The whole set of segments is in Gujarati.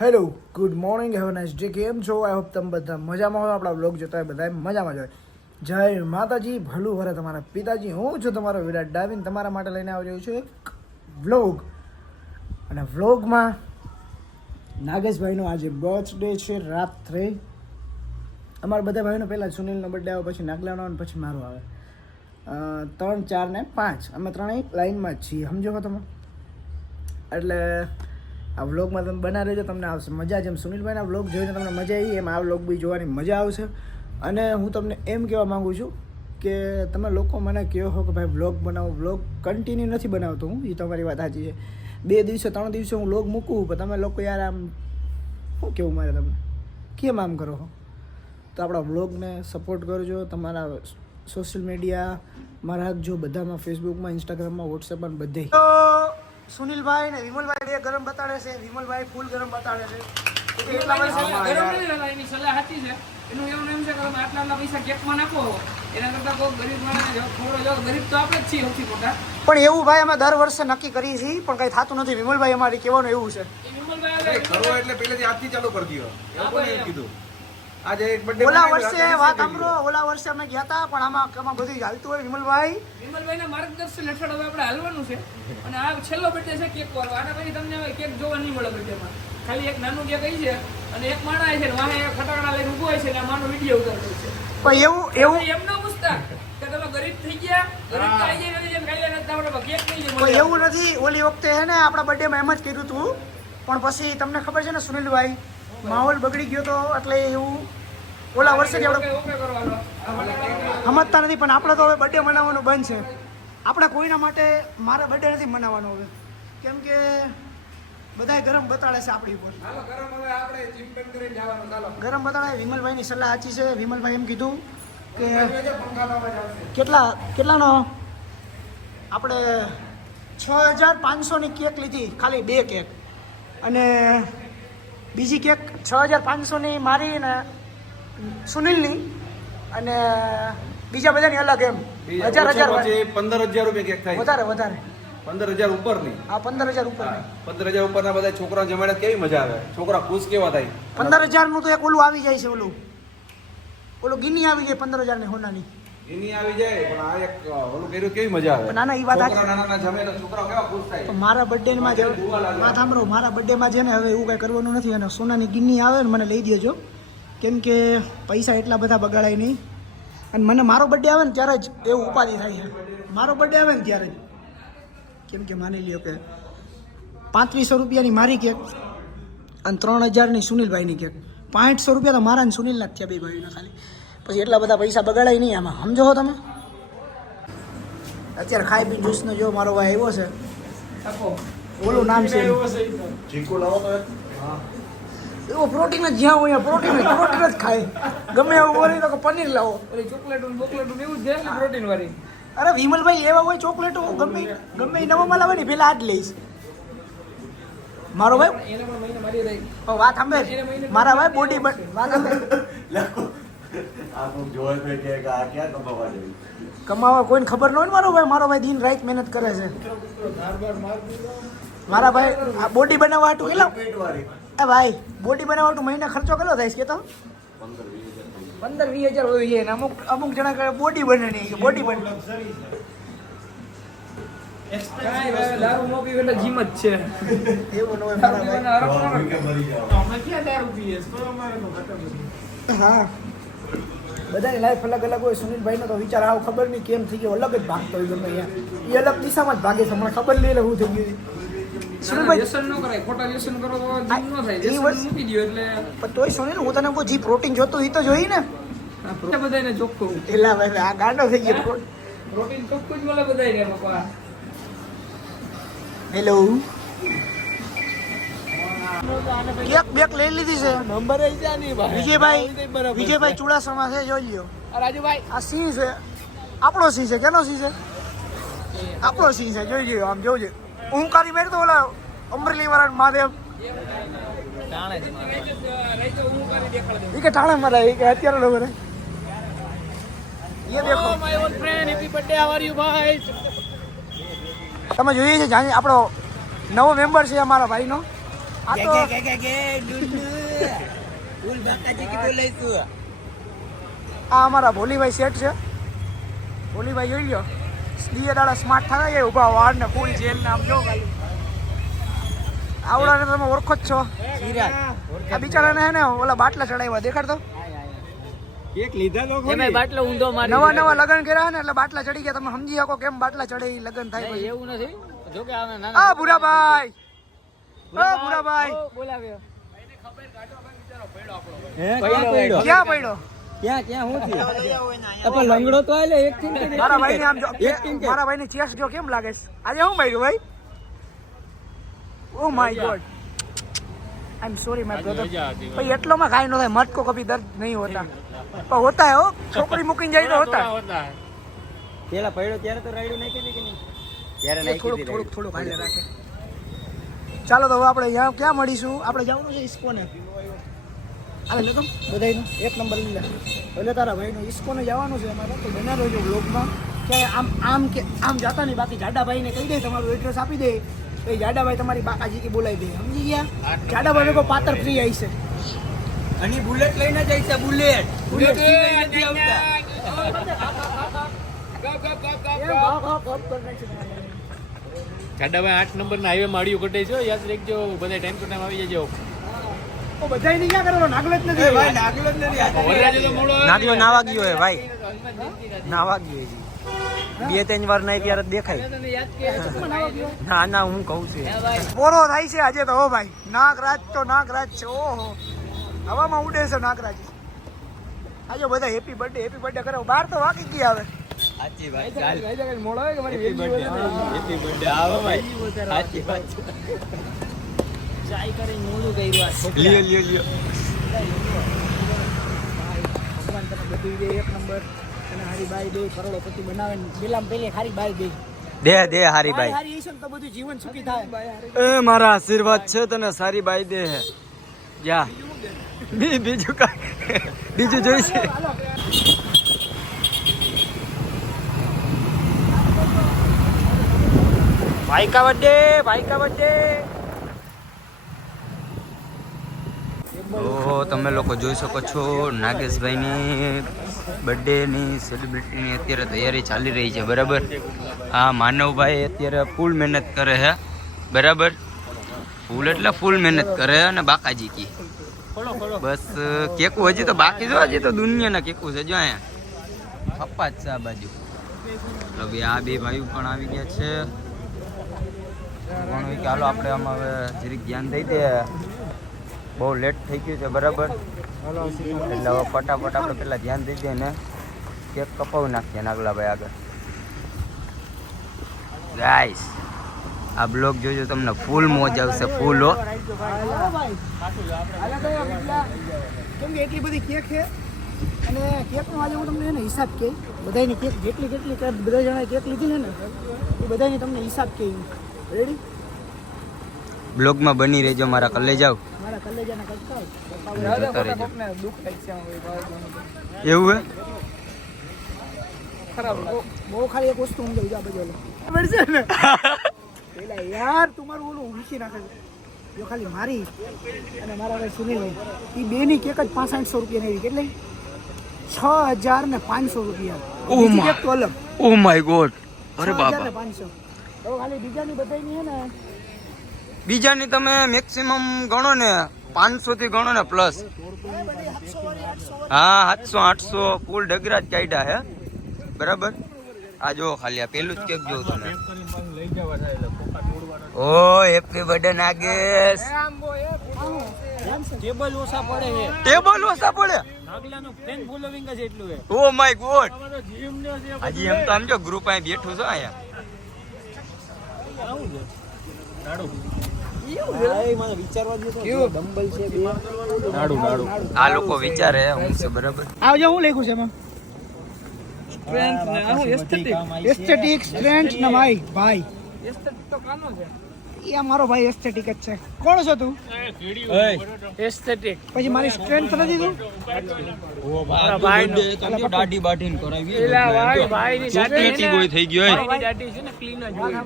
Hello good morning have nice day. કેમ છો? આઈ હોપ તમે બધા મજામાં હોય. આપણા વ્લોગ જોતા હોય બધા મજામાં જ હોય. જય માતાજી, ભલું વરે તમારા પિતાજી. હું છું તમારો વિરાટ ડાવિન, તમારા માટે લઈને આવી રહ્યો છું એક વ્લોગ. અને વ્લોગમાં નાગેશભાઈનો આજે બર્થડે છે. રાત્રે અમારા બધા ભાઈનો પહેલાં સુનિલનો બર્થડે આવે, પછી નાગલાનો અને પછી મારો આવે. 3, 4 ને 5 અમે ત્રણેય લાઈનમાં જ છીએ, સમજો છો તમે. એટલે આ વ્લોગમાં તમે બના રહેજો, તમને આવશે મજા. જેમ સુનિલભાઈના વ્લોગ જોઈને તમને મજા આવી, એમ આ વ્લોગ બી જોવાની મજા આવશે. અને હું તમને એમ કહેવા માગું છું કે તમે લોકો મને કહો છો કે ભાઈ વ્લોગ બનાવો, વ્લોગ કન્ટિન્યુ નથી બનાવતો હું, એ તમારી વાત સાચી છે. 2 દિવસે 3 દિવસે હું વ્લોગ મૂકું, પણ તમે લોકો યાર આમ શું કેવું મારે તમને, કેમ આમ કરો છો? તો આપણા વ્લોગને સપોર્ટ કરજો. તમારા સોશિયલ મીડિયામાં રાખજો, બધામાં, ફેસબુકમાં, ઇન્સ્ટાગ્રામમાં, વોટ્સએપમાં બધે. તો સુનિલભાઈ ને વિમલભાઈ બે ગરમ બતાડે છે. વિમલભાઈ ફૂલ ગરમ બતાડે છે. એની સલાહ સાચી છે. એનું એવું એમ છે કે તમે આટલા પૈસા કેકમાં નાખો, એના કરતા કોઈ ગરીબ માણસને થોડો જો, ગરીબ તો આપણે જ છીએ સૌથી મોટા. પણ એવું ભાઈ અમે દર વર્ષે નક્કી કરીએ છીએ, પણ કઈ થતું નથી. વિમલભાઈ અમારી કહેવાનું એવું છે. વિમલભાઈ કરો એટલે પહેલેથી આજથી ચાલુ કરી દો. એવું કોને કીધું? આજે એક બર્થડે ઓલા વર્ષે વાત સાંભળો, ઓલા વર્ષે અમે ગયા હતા, પણ આમાં બધું હાલતું હોય. વિમલભાઈના માર્ગદર્શન હેઠળ હવે આપણે હાલવાનું છે. અને આ છેલ્લો બર્થડે છે કેક વાળો. આના પછી તમને હવે કેક જોવા નહીં મળે બર્થડેમાં. ખાલી એક નાનું કેક આવી છે અને એક માણસ આવે છે, વાહે ફટાકડા લઈને ઊભો હોય છે અને આ માનો વિડીયો ઉતારતો છે. પણ એવું એમ ન પૂછતા કે તમે ગરીબ થઈ ગયા, ગરીબ તો આવી જાય, જેમ ખાઈ લે આપણે કેક નહીં કોઈ એવું નથી. ઓલી વખતે હે ને આપણા બર્થડેમાં એમ જ કર્યું હતું, પણ પછી તમને ખબર છે ને સુનિલભાઈ, માહોલ બગડી ગયો તો, એટલે એવું ઓલા વર્ષે આપણે સમજતા નથી. પણ આપણે તો હવે બર્થડે મનાવવાનું બંધ છે. આપણે કોઈના માટે મારે બર્થડે નથી મનાવવાનો હવે, કેમ કે બધા ગરમ બતાડે છે આપણી ઉપર. ગરમ બતાડે. વિમલભાઈની સલાહ સાચી છે. વિમલભાઈ એમ કીધું કે કેટલાનો આપણે 6500ની કેક લીધી, ખાલી 2 કેક. અને બીજી કેક 6500ની મારી ને સુનિલની, અને બીજા બધાની અલગ. એમ 1000 15,000 રૂપિયા કેક થાય. વધારે 15,000 ઉપરની. હા 15,000 ઉપર. 15,000 ઉપરના બધા છોકરા જમાડે કેવી મજા આવે, છોકરા ખુશ કેવા થાય. 15,000 નું તો એક ઓલું આવી જાય છે, ઓલું ગિની આવી જાય 15,000 ની હોનાની એની આવી જાય. પણ આ એક ઓલું કર્યું કેવી મજા આવે. ના એ વાત છોકરા નાના જમે તો છોકરા કેવા ખુશ થાય. મારા બર્થડે માં જ વાત સાંભળો, મારા બર્થડે માં છે ને હવે એવું કઈ કરવાનું નથી. અને સોનાની ગિન્ની આવે ને મને લઈ દેજો, કેમ કે પૈસા એટલા બધા બગાડાય નહીં. અને મને મારો બર્થડે આવે ને ત્યારે જ એવું ઉપાધિ થાય છે. મારો બર્થડે આવે ને ત્યારે જ, કેમ કે માની લ્યો કે 3500 રૂપિયાની મારી કેક અને 3000ની સુનિલભાઈની કેક. 6500 રૂપિયા તો મારા ને સુનિલના જ થયા, બે ભાઈના ખાલી. પછી એટલા બધા પૈસા બગાડાય નહીં આમાં, સમજો છો તમે. અત્યારે ખાઈ પીને જ્યુસનો જો મારો ભાઈ આવ્યો છે, ઓલું નામ છે એવો પ્રોટીન જ. જ્યાં હોય પ્રોટીન જ ખાય. ગમે એવું બોલી તો પનીર લાવો, ચોકલેટ બોકલેટ એવું જ છે પ્રોટીન વાળી. અરે વિમલભાઈ એવા હોય ચોકલેટો ગમે નવામાં લાવે ને પેલા આ જ લઈશ. મારો ભાઈ એને પણ મહિને મારી રહી. વાત સાંભળે, મારા ભાઈ બોડી વાત કમાવા કોઈને ખબર ન હોય ને. મારો ભાઈ દિન રાત મહેનત કરે છે. મારા ભાઈ આ બોડી બનાવવા હાટું કેટલા ભાઈ બોડી બનાવવા હાટું મહિને ખર્ચો કેટલો થાય છે કે તો 15-20 હજાર હોય. અમુક જણા કરે બોડી બને નહીં, બોડી બને દારૂ નો પીવે એટલે જીમ જ છે. એવું ન હોય મારા ભાઈ. હા બધાની લાઈફ અલગ અલગ હોય. સુનિલભાઈનો તો વિચાર આવો ખબર નહીં કેમ થઈ ગયો, અલગ જ ભાગતો હોય ગમે અહીંયા. એ અલગ દિશામાં જ ભાગે છે, મને ખબર નહીં એટલે હું થઈ ગયું. સુનિલભાઈ વ્યસન ન કરાય, ખોટા વ્યસન કરો તો જીમ ન થાય. વ્યસન મૂકી દો એટલે પણ તોય સુનિલ હું તને કોઈ જી પ્રોટીન જોતું એ તો જોઈ ને. બધાને ચોખ્ખું એલા ભાઈ આ ગાંડો થઈ ગયો. પ્રોટીન ચોખ્ખું જ મળે બધાને. પપ્પા હેલો કેક બેક લઈ લીધી છે. નંબર આવી જાય નહીં ભાઈ. વિજયભાઈ ચુડાસમા છે, જોઈ લ્યો. રાજુભાઈ આ સિંહ છે, આપણો સિંહ છે. કેનો સિંહ છે? આપણો સિંહ છે, જોઈ લ્યો. આમ જોજે હું કરી મેળ તો ઓલા અમરેલી વાળા મહાદેવ એ કે ટાણા મારા એ કે અત્યારે લોકો એ દેખો my old friend, happy birthday, how are you ભાઈ. તમે જોઈએ છે જાણે આપણો નવો મેમ્બર છે અમારા ભાઈનો, આ તો આ અમારા ભોલીભાઈ શેઠ છે. ભોલીભાઈ જોઈ લ્યો, દીએ દાડા સ્માર્ટ થાય છે, ઊભા વાળ ને ફૂલ જેલ ને આમ જો ખાલી આવડાને તમે ઓળખો જ છો. આ બિચારાને હે ને ઓલા બાટલા ચડાવ્યા દેખાડતો. કેક લીધા તો એમાં બાટલો ઊંધો મારી નવા નવા લગ્ન કર્યા ને એટલે બાટલા ચડી ગયા. તમે સમજી શકો કેમ બાટલા ચડે ઈ લગ્ન થાય પછી. એવું નથી જો કે આમે આ ભૂરાભાઈ, આ ભૂરાભાઈ બોલાવ્યો ક્યાં પડ્યો? લંગડો તો આલે એક થી મારા ભાઈને આમ જો, મારા ભાઈની ચેસ જો કેમ લાગે છે આજે. શું માર્યું ભાઈ? Oh my God, I am sorry my brother. भाई એટલો માં કાઈ ન થાય, મત કો કભી દર્દ નહીં હોતા, પણ હોતા है. हो છોકરી મૂકીને જાય તો હોતા. પેલા પડ્યો ત્યારે તો રાયડું નાખી હતી કે નહીં? ત્યારે નાખી હતી. થોડુંક હાલે રાખે. ચાલો તો હવે આપણે અહીંયા ક્યાં મળીશું? આપણે જવાનું છે ઇસ્કોને. આલે લે તો બધાયનું એક નંબર લઈ લે. એટલે તારા ભાઈનું ઇસ્કોને જવાનું છે અમારે, તો બના રહેજો બ્લોગમાં. કે આમ કે આમ જાતા નહીં, બાકી જાડાભાઈને કહી દે તમારું એડ્રેસ આપી દે. એ જાડાભાઈ તમારી બાકાજી કે બોલાવી દે. સમજી ગયા? જાડાભાઈ લોકો પાત્ર ફ્રી આવી છે. અને બુલેટ લઈને જાય છે. બુલેટ નથી આવતા. જાડાભાઈ 8 નંબરના હાઈવે માં આડિયો કટે છે, યાદ રાખજો બધા ટાઈમ ટુ ટાઈમ આવી જજો. તો બધાય નહીં ક્યાં કરો? નાગલો જ નથી ભાઈ નાગલો જ નથી. વરરાજો તો મોડો આવે. નાગલો નાવા ગયો હે ભાઈ, નાવા ગયો છે. 2-3 વાર નહીં ત્યારે જ દેખાય. ના ના હું કહું છું. પોરો થાય છે આજે તો. હો ભાઈ, નાગરાજ તો નાગરાજ છે. ઓહો, હવામાં ઉડે છે નાગરાજ. આજે બધા હેપી બર્થડે કરે. બહાર તો વાગી ગયા હવે. સાચી વાત. ચાલ મોડો આવે કે મારી હેપી બર્થડે આવો ભાઈ. સાચી વાત. ચાય કરીને મોડું કર્યું. લ્યો ભગવાન તને બધું દે એક નંબર. અને હારી બાઈ દે, કરોડોપતિ બનાવે ને પેલામ પેલે હારી બાઈ દે. દે હારી બાઈ ભાઈ. હારી હશે ને તો બધું જીવન સુખી થાય. એ મારા આશીર્વાદ છે તને, સારી બાઈ દે. જા બીજું કાંઈ બીજું જોઈશે. ભાઈ કા બર્થડે. ઓહો, તમે લોકો જોઈ શકો છો નાગેશભાઈની બર્થડેની સેલિબ્રિટીની અત્યારે તૈયારી ચાલી રહી છે. બરાબર. આ માનવભાઈ અત્યારે ફૂલ મહેનત કરે છે. બરાબર. ફૂલ એટલે ફૂલ મહેનત કરે છે. અને બાકાજી કી બસ કેકું હજી તો બાકી છે. હજી તો દુનિયાના કેકું છે. જો અહીંયા પપ્પા જ છે આ બાજુ. હવે આ બે ભાઈઓ પણ આવી ગયા છે. પણ કે હાલો આપણે આમાં હવે જરીક ધ્યાન દઈ દે, બહુ લેટ થઈ ગયું છે. બરાબર. એટલે હવે ફટાફટ આપણે પેલા ધ્યાન દઈ દઈએ ને કેક કપાવી નાખીએ નાગલા ભાઈ આગળ. ગાઈસ આ બ્લોગ જોજો, તમને ફૂલ મોજ આવશે. ફૂલ હો. કેમ કે એટલી બધી કેક છે. અને કેકનો આજે હું તમને એને હિસાબ કહી. બધાની કેક જેટલી બધા જણાએ કેક લીધી છે ને એ બધાની તમને હિસાબ કહી. રેડી? બ્લોગમાં બની રહેજો. મારા કલે જાવ. મારા કલેજાના કટકાવ જોતા રહેજો. દુઃખ થાય છે એવું હે? ખરાબ. બહુ ખાલી એક વસ્તુ હું કહી જા બધો મળશે ને પેલા યાર તમારું ઓલું ઊંચી નાખે છે. જો ખાલી મારી અને મારા ભાઈ સુનિલ એ બેની કેક જ 6500 રૂપિયાની આવી. કેટલી? 6500 રૂપિયા. Oh બીજી my. કેક તો અલગ. Oh my God. અરે બાપા. 6500. તો ખાલી બીજાની બધાની છે ને બીજાની તમે મેક્સિમમ ગણો ને 500 થી ગણો ને પ્લસ. હા 700-800 ફૂલ ડગરા જ કાઢ્યા હે. બરાબર. આ જો ખાલી આ પેલું જ કેક જોઉં તમે. ઓ હેપી બર્થડે નાગેશ. ટેબલ ઓછા પડે છે. ટેબલ ઓછા પડે. નાગલાનું ફેન ફોલોવિંગ જ એટલું છે. Oh my God. તમારો જીમ ને છે. હજી એમ તો આમ જો ગ્રુપ અહીં બેઠું છે અહીંયા. આવું છે. નાડું. આ લોકો વિચારે હું છે. બરાબર. આવજો. હું લખ્યું છે એમાં? સ્ટ્રેન્થ ને આવું એસ્થેટિક. એસ્થેટિક સ્ટ્રેન્થ ને ભાઈ ભાઈ એસ્થેટિક તો કાનો છે. એ મારો ભાઈ એસ્થેટિક જ છે. કોણ છો તું? એસ્થેટિક. પછી મારી સ્ટ્રેન્થ નથી તું? મારા ભાઈનો દાઢી બાઢી કરાવી. એલા ભાઈ ની દાઢી ચોકલેટી બોય થઈ ગયો. ભાઈની દાઢી છે ને ક્લીન જ હોય.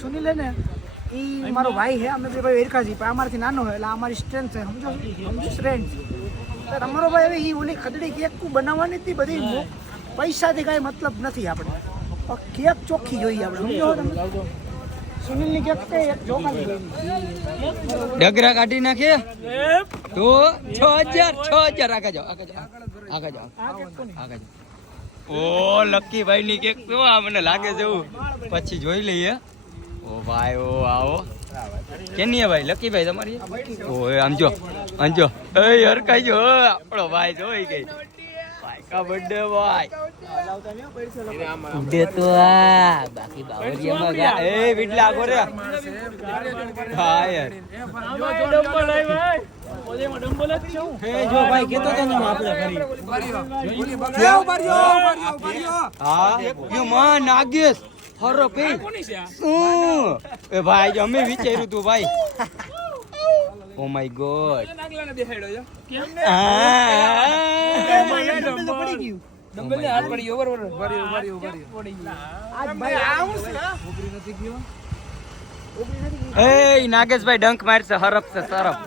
સુનિલ ને ઈ મારો ભાઈ છે, અમે બે ભાઈ એરખા છીએ, પણ અમારાથી નાનો છે, એટલે આ અમારી સ્ટ્રેન્થ છે, સમજો સ્ટ્રેન્થ. તમારો ભાઈ હવે ઈ ઓલી ખદડી કેક બનાવવાની હતી, બધી પૈસાથી કાંઈ મતલબ નથી આપણે, પણ કેક ચોખ્ખી જોઈએ આપણે, સમજો તમે. સુનિલની કેક તે એક ચોખાની જોઈએ. ડગરા કાઢી નાખે તો 6000 આગળ જાઓ. ઓ લક્કીભાઈ ની કેક તો આ મને લાગે છે એવું, પછી જોઈ લઈએ. ઓ ભાઈ ઓ આવો કેની હે ભાઈ? લક્કીભાઈ તમારી? ઓ આમ જો એ હરકાઈ જો આપણો ભાઈ જોઈ ગઈ ભાઈ કા બર્થડે ભાઈ ઉડે તો આ બાકી બાવરિયામાં ગા એ વિડલા આગો રે હા યાર જો ભાઈ કેતો તો ને આપણે કરી હા યો માં નાગેશ હરો પે શું એ ભાઈ જો અમે વિચાર્યું તું ભાઈ. ઓ માય ગોડ નાગલાને દેખાડ્યો છે કેમ ડમ્બલ ને હાથ પડી ગયો બરોબર આજ ભાઈ આવું છે એ નાગેશભાઈ ડંક મારશે હરપ છે સરપ.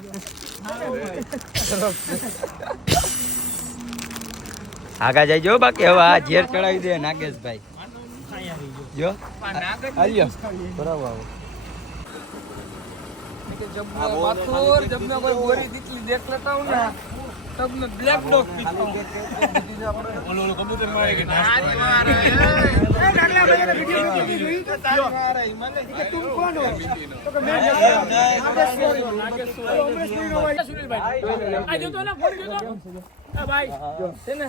આગા જાય જો બાકી હવે આ ઝેર ચડાવી દે નાગેશભાઈ જો આલ્યો બરાબર આવો. जब मैं माथुर जब मैं कोई गोरी दिखली देख लेता हूँ ना तब मैं ब्लैक डॉग पीता हूँ. ઓલો કબૂતર મારે કે નાગલા ભાઈ વિડિયો જોઈ તો કે તુમ કોણ હો તો કે मैं સુનિલભાઈ આ જો તો ને ફોન કર્યો આ ભાઈ છે ને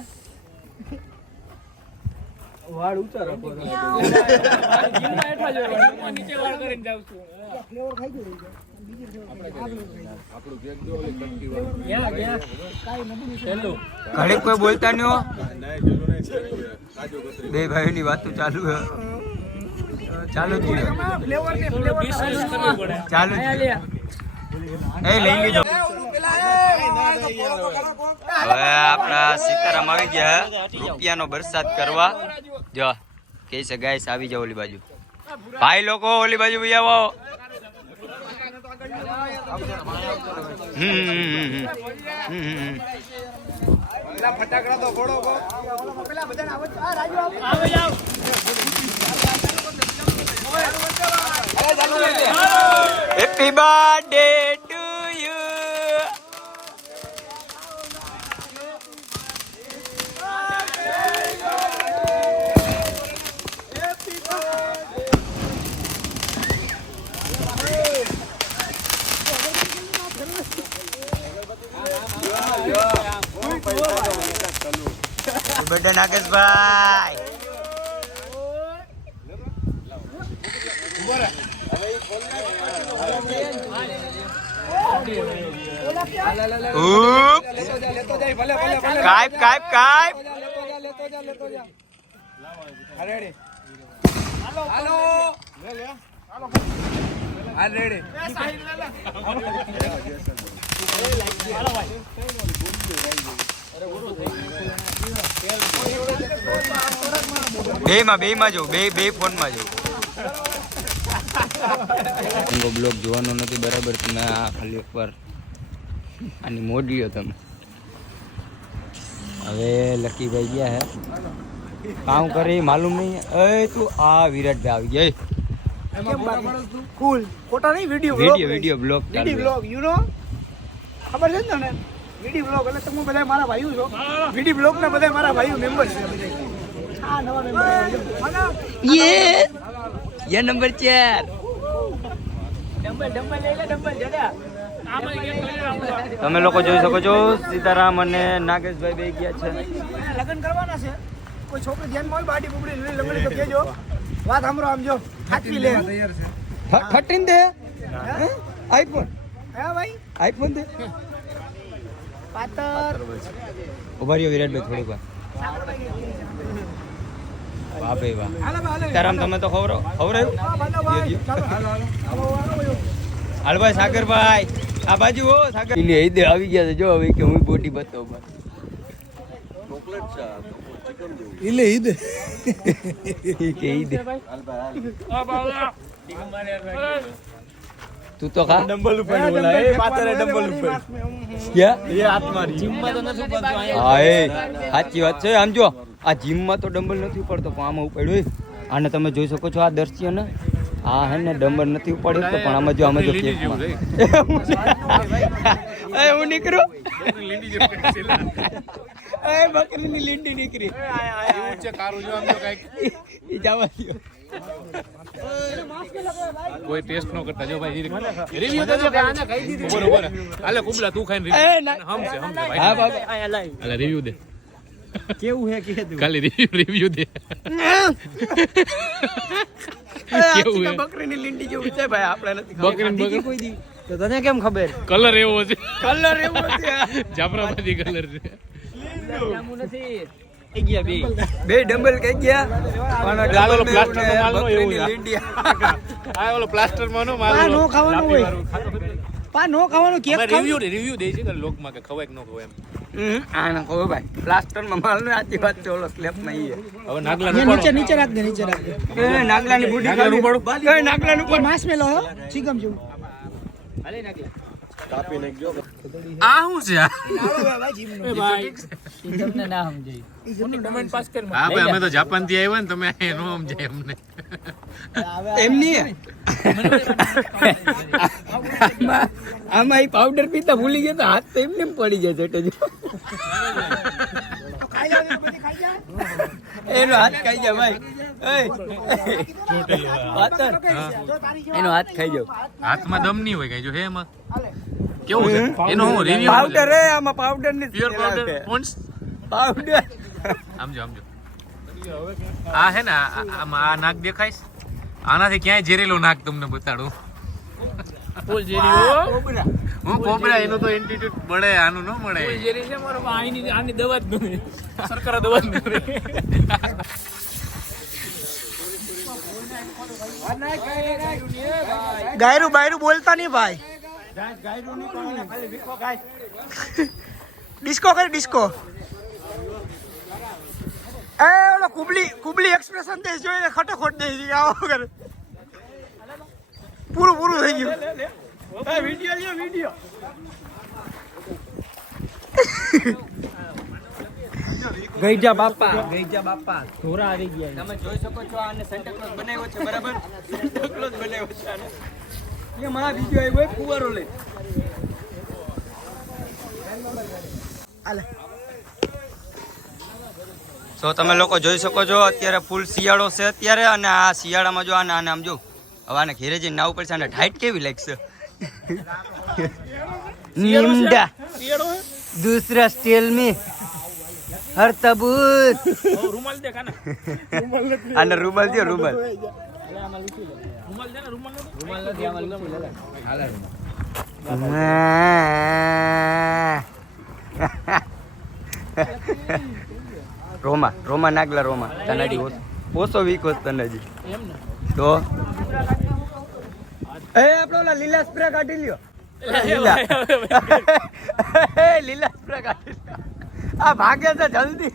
વાળ ઊંચા રાખો જીમમાં હેઠા જો નીચે વાળ કરીને જાઉં છું. ફ્લેવર ખાઈ ગયો ઘડીક કોઈ બોલતા નહીં હો, બે ભાઈ ની વાતો ચાલુ હે. ચાલુ જ છે. ફ્લેવર ને ફ્લેવર બિઝનેસ કરવું પડે. ચાલુ જ છે. એ લઈ લીધો. હવે આપણા સીતારામ આવી ગયા રૂપિયાનો વરસાદ કરવા. જો કે છે ગાઈસ આવી જાવ ઓલી બાજુ. ભાઈ લોકો ઓલી બાજુ ભી આવો. ફટાકડા તો ફોડો પેલા બધાને આવો આ રાજુ આવો આવે જાવ happy birthday to you. Birthday નાગેશભાઈ. કાઈપ કાઈપ કાઈપ બે માં જો બે ફોન માં જો. બ્લોગ જોવાનો નથી બરાબર, તમે આ ખાલી એકવાર આની મોડ લ્યો તમે. હવે લકીભાઈ ગયા હે કામ કરી માલુમ નહીં. એ તું આ વિરાટભાઈ આવી ગયા. કુલ ફોટા નહીં video video blog blog you know ખબર છે ને તને વિડિયો બ્લોગ એટલે તમે બધા મારા ભાઈઓ છો. વિડિયો બ્લોગ ના બધા મારા ભાઈઓ મેમ્બર છે બધા. આ નવા મેમ્બર ये नंबर 4 ડમ્બલ લઈ લે ડમ્બલ જડા આમાં કેક લઈ લે. તમે લોકો જોઈ શકો છો સીતારામ અને નાગેશભાઈ બે ગયા છે. લગ્ન કરવાના છે. કોઈ છોકરી ધ્યાનમાં હોય બાડી બુબડી લગડી તો કેજો. વાત સાંભળો આમ જો સાચવી લે. 13 દે આઈફોન. હે ભાઈ આઈફોન દે. પાતર ઉભા રહ્યો વિરાટભાઈ થોડીક વાર. વાહ ભાઈ વાહ. સીતારામ તમે તો ખવરાયું. હાલ ભાઈ સાગરભાઈ આ બાજુ હો. સાગર ઇલે ઈદે આવી ગયા છે જો. હવે કે હું બોડી બતાવું. ઇલે ઈદ કે ઈદે આ બાવલા ઠીક મારે તું તો ખા ડંબલ ઉપર બોલા એ પાતરે ડંબલ ઉપર ક્યાં એ હાથ મારી જીમમાં તો નથી પડતો હા એ સાચી વાત છે આમ જો આ જીમમાં તો ડમ્બલ નથી ઉપાડતો પણ આમાં ઉપાડ્યો આને તમે જોઈ શકો છો આ દર્શીઓને આ હે ને ડમ્બલ નથી ઉપાડ્યો તો પણ આમાં જો કેકમાં એ હું નીકળું એ બકરીની લીંડી નીકળી એવું છે કારું જો આમ તો કાઈ ઈ જવા દ્યો કોઈ ટેસ્ટ ન કરતા જો ભાઈ રિવ્યુ દેજો કે આને ખાઈ દીધી બરોબર હાલે કુબલા તું ખાઈને એ ના હમસે ભાઈ હા બાબા હાલે રિવ્યુ દે કેવું હે કે તું ખાલી રિવ્યુ દે કેવું હે બકરીની લીંડી જેવું છે ભાઈ આપણે નથી બકરી કોઈ દી તો તને કેમ ખબર કલર એવો છે કલર એવો છે જાફરાબાદી કલર છે બે ડમ્બલ કઈ ગયા પણ લાલ ઓલો ડમ્બલ પ્લાસ્ટર નો માલ નો એવું બકરીની છે. લીંડી આ ઓલો પ્લાસ્ટર માં નો માલ નો ખાવાનું હોય. પા નો ખાવાનું કેક રિવ્યુ દે છે કે લોક માં કે ખવાય કે ન ખવાય એમ આ ના કહો ભાઈ પ્લાસ્ટર માં માલ નો આજી વાત છે ઓલો સ્લેબ માં ઈ હવે નાગલા નીચે નીચે રાખ દે નીચે રાખ દે એ નાગલાની બુડી નાગલાનું કાઢી. એ નાગલાનું એ માસ મેલો હો ચીકમ જેવું આ શું છે આ કમેન્ટ પાસ કર હા ભાઈ અમે તો જાપાન થી આવ્યા ને તમે નો સમજાય અમને એમની આમાં ઈ પાવડર પીતા ભૂલી ગયા તો હાથ તો એમને એમ પડી જાય છે જો એનો હાથ ખાઈ જાય ભાઈ પાતર એનો હાથ ખાઈ જાવ હાથમાં દમ નહીં હોય કઈ જો હે એમાં કેવું છે એનો હું રિવ્યુ પાવડર હે આમાં પાવડર ની પ્યોર પાવડર પોન્સ પાવડર સમજો આ હે ને આમાં આ નાક દેખાઈશ આનાથી ક્યાંય ઝેરેલો નાક તમને બતાડું ફૂલ જેરી હો હું કોબરા એનું તો એન્ટિટ્યુડ મળે આનું ન મળે ફૂલ જેરી છે મારો આની દવા જ નથી સરકાર દવા જ નથી ગાયરું બાયરું બોલતા નહીં ભાઈ ડિસ્કો કર ડિસ્કો એ ઓલો કુબલી એક્સપ્રેશન દે જોઈને ખટોખટ દે છે આવો વગર પૂરું થઈ ગયું વિડિયો લ્યો વિડિયો ગઈજા બાપા ધોરા આવી ગયા તમે જોઈ શકો છો આને સેન્ટા ક્લોઝ બનાવ્યો છે બરાબર સેન્ટા ક્લોઝ બનાવ્યો છે આને એ માં વિડિયો આવ્યો કુવારો લે આલે તો તમે લોકો જોઈ શકો છો અત્યારે ફૂલ શિયાળો છે અત્યારે અને આ શિયાળામાં જો આને આમ જો હવે આને ઘેરે જઈને નાવ પડશે અને ઢાઈટ કેવી લાગશે નિમડા दूसरा स्टेल में हर तबूत રૂમાલ દે કાના આને રૂમાલ દે રૂમાલ રૂમાલ દે ને રૂમાલ રોમા રોમા નાગલા રોમા તનાજી ઓછો વીક હોત તનાજી એમ ને તો એ આપણો ઓલા લીલા સ્પ્રે કાઢી લ્યો લીલા સ્પ્રે કાઢી લ્યો આ ભાગે છે જલ્દી